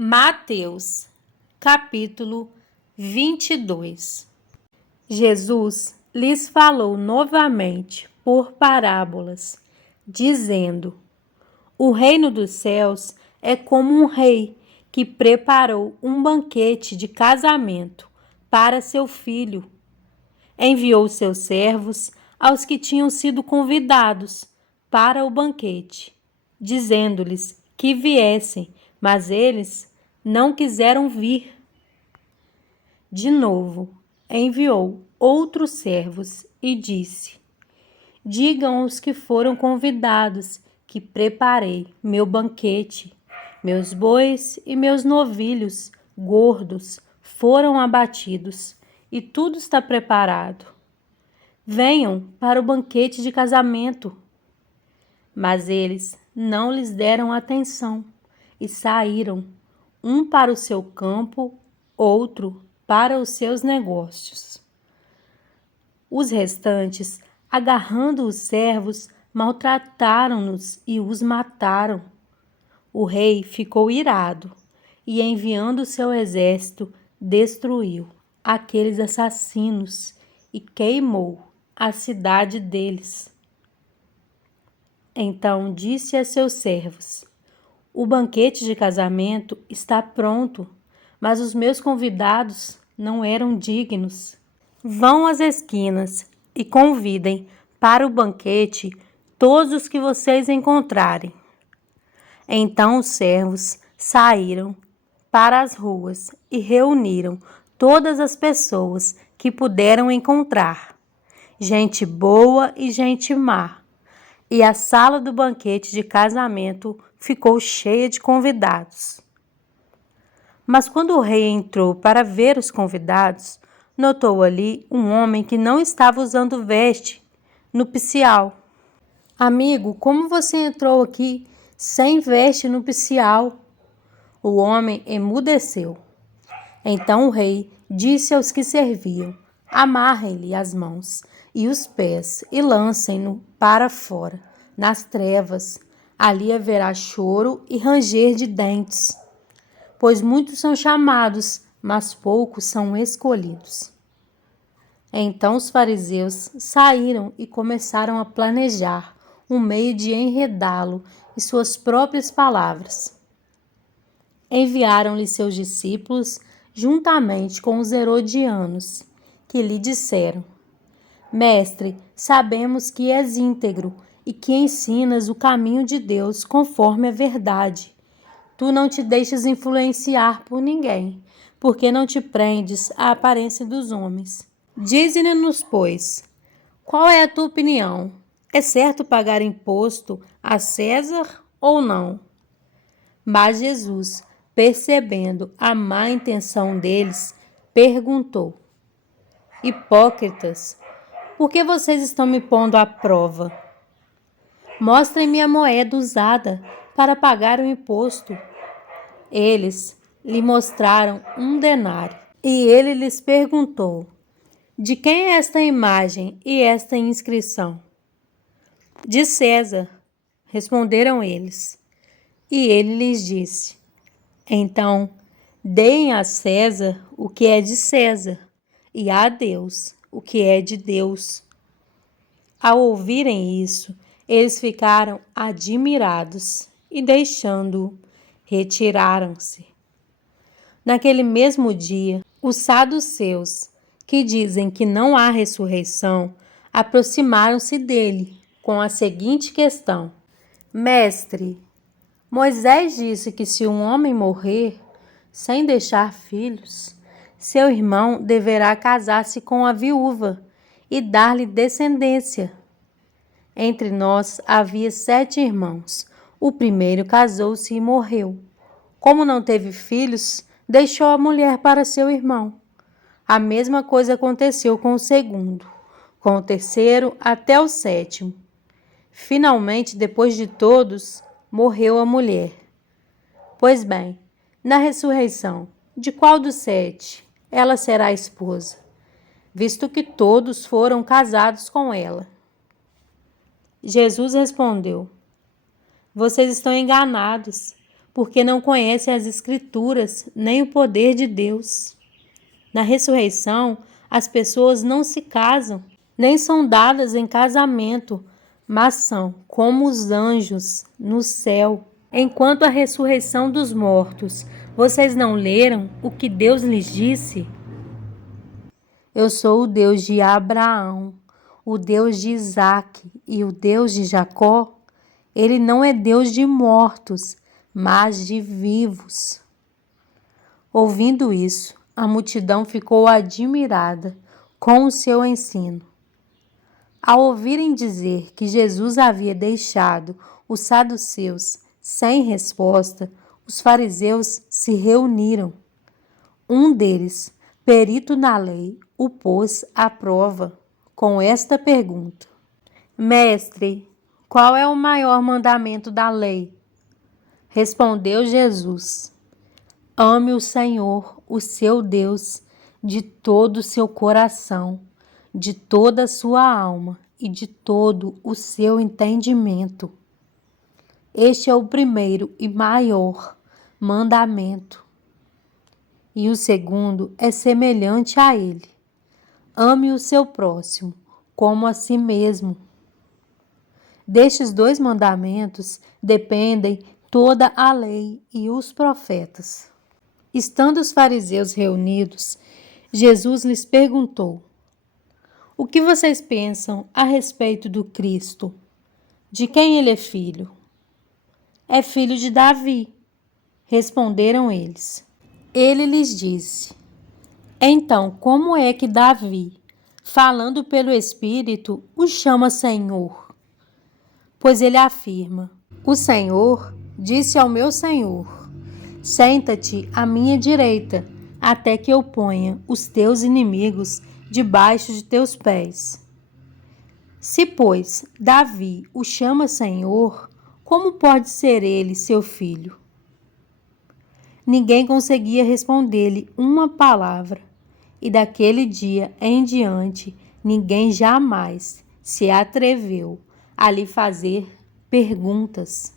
Mateus, capítulo 22. Jesus lhes falou novamente por parábolas, dizendo: O reino dos céus é como um rei que preparou um banquete de casamento para seu filho. Enviou seus servos aos que tinham sido convidados para o banquete, dizendo-lhes que viessem, mas eles não quiseram vir. De novo, enviou outros servos e disse: Digam aos que foram convidados que preparei meu banquete. Meus bois e meus novilhos gordos foram abatidos e tudo está preparado. Venham para o banquete de casamento. Mas eles não lhes deram atenção e saíram, um para o seu campo, outro para os seus negócios. Os restantes, agarrando os servos, maltrataram-nos e os mataram. O rei ficou irado e, enviando seu exército, destruiu aqueles assassinos e queimou a cidade deles. Então disse a seus servos: O banquete de casamento está pronto, mas os meus convidados não eram dignos. Vão às esquinas e convidem para o banquete todos os que vocês encontrarem. Então os servos saíram para as ruas e reuniram todas as pessoas que puderam encontrar, gente boa e gente má. E a sala do banquete de casamento ficou cheia de convidados. Mas quando o rei entrou para ver os convidados, notou ali um homem que não estava usando veste nupcial. Amigo, como você entrou aqui sem veste nupcial? O homem emudeceu. Então o rei disse aos que serviam: Amarrem-lhe as mãos e os pés e lancem-no para fora, nas trevas. Ali haverá choro e ranger de dentes, pois muitos são chamados, mas poucos são escolhidos. Então os fariseus saíram e começaram a planejar um meio de enredá-lo em suas próprias palavras. Enviaram-lhe seus discípulos juntamente com os herodianos, que lhe disseram: Mestre, sabemos que és íntegro e que ensinas o caminho de Deus conforme a verdade. Tu não te deixas influenciar por ninguém, porque não te prendes à aparência dos homens. Dize-nos, pois, qual é a tua opinião? É certo pagar imposto a César ou não? Mas Jesus, percebendo a má intenção deles, perguntou: Hipócritas, por que vocês estão me pondo à prova? Mostrem-me a moeda usada para pagar o imposto. Eles lhe mostraram um denário. E ele lhes perguntou: De quem é esta imagem e esta inscrição? De César, responderam eles. E ele lhes disse: Então, deem a César o que é de César, e a Deus o que é de Deus. Ao ouvirem isso, eles ficaram admirados e, deixando-o, retiraram-se. Naquele mesmo dia, os saduceus, que dizem que não há ressurreição, aproximaram-se dele com a seguinte questão: Mestre, Moisés disse que se um homem morrer sem deixar filhos, seu irmão deverá casar-se com a viúva e dar-lhe descendência. Entre nós havia 7 irmãos. O primeiro casou-se e morreu. Como não teve filhos, deixou a mulher para seu irmão. A mesma coisa aconteceu com o segundo, com o terceiro até o 7º. Finalmente, depois de todos, morreu a mulher. Pois bem, na ressurreição, de qual dos 7 ela será a esposa, visto que todos foram casados com ela? Jesus respondeu: Vocês estão enganados, porque não conhecem as Escrituras nem o poder de Deus. Na ressurreição, as pessoas não se casam, nem são dadas em casamento, mas são como os anjos no céu. Enquanto a ressurreição dos mortos, vocês não leram o que Deus lhes disse? Eu sou o Deus de Abraão, o Deus de Isaque e o Deus de Jacó. Ele não é Deus de mortos, mas de vivos. Ouvindo isso, a multidão ficou admirada com o seu ensino. Ao ouvirem dizer que Jesus havia deixado os saduceus sem resposta, os fariseus se reuniram. Um deles, perito na lei, o pôs à prova com esta pergunta: Mestre, qual é o maior mandamento da lei? Respondeu Jesus: Ame o Senhor, o seu Deus, de todo o seu coração, de toda a sua alma e de todo o seu entendimento. Este é o primeiro e maior mandamento. E o segundo é semelhante a ele: ame o seu próximo como a si mesmo. Destes 2 mandamentos dependem toda a lei e os profetas. Estando os fariseus reunidos, Jesus lhes perguntou: O que vocês pensam a respeito do Cristo? De quem ele é filho? É filho de Davi, responderam eles. Ele lhes disse: Então, como é que Davi, falando pelo Espírito, o chama Senhor? Pois ele afirma: O Senhor disse ao meu Senhor: Senta-te à minha direita, até que eu ponha os teus inimigos debaixo de teus pés. Se, pois, Davi o chama Senhor, como pode ser ele seu filho? Ninguém conseguia responder-lhe uma palavra, e daquele dia em diante ninguém jamais se atreveu a lhe fazer perguntas.